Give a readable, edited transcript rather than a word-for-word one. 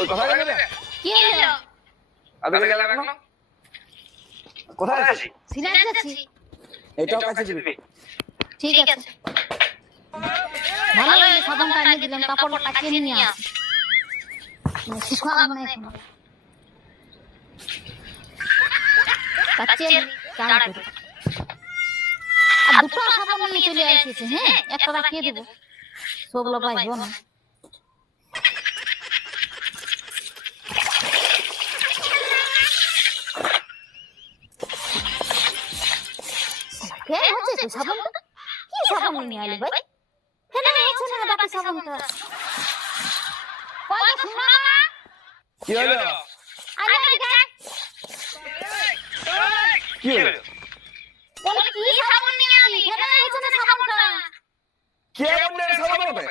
ওই কোথায় গেলে? কি হলো? আদরে গেলে এখন? কোথায় আছিস? সিনাজ যাচ্ছি। এটাও কাছে দিবি। ঠিক আছে। ভালো হলো সাবানটা এনে দিলাম, কাপড়টা কাচিয়ে নিয়ে আস। শুকাবো না এখন। কাচিয়ে চান করে। আর দুটো সাবান নিয়ে চলে আসিছে, হ্যাঁ? একটা রাখিয়ে দেব। সবগুলো পাইবো না। ফের হচ্ছে তো সাবানটা? কি সাবান নিয়ে আইলি ভাই? ফেলে হচ্ছে না বাকি সাবানটা। কই গো শোনা না? কি হলো? আরে দিদা। কি হলো? বল কি সাবান নিয়ে আইলি? ফেলে হচ্ছে না সাবানটা। কে বললে সাবান হবে?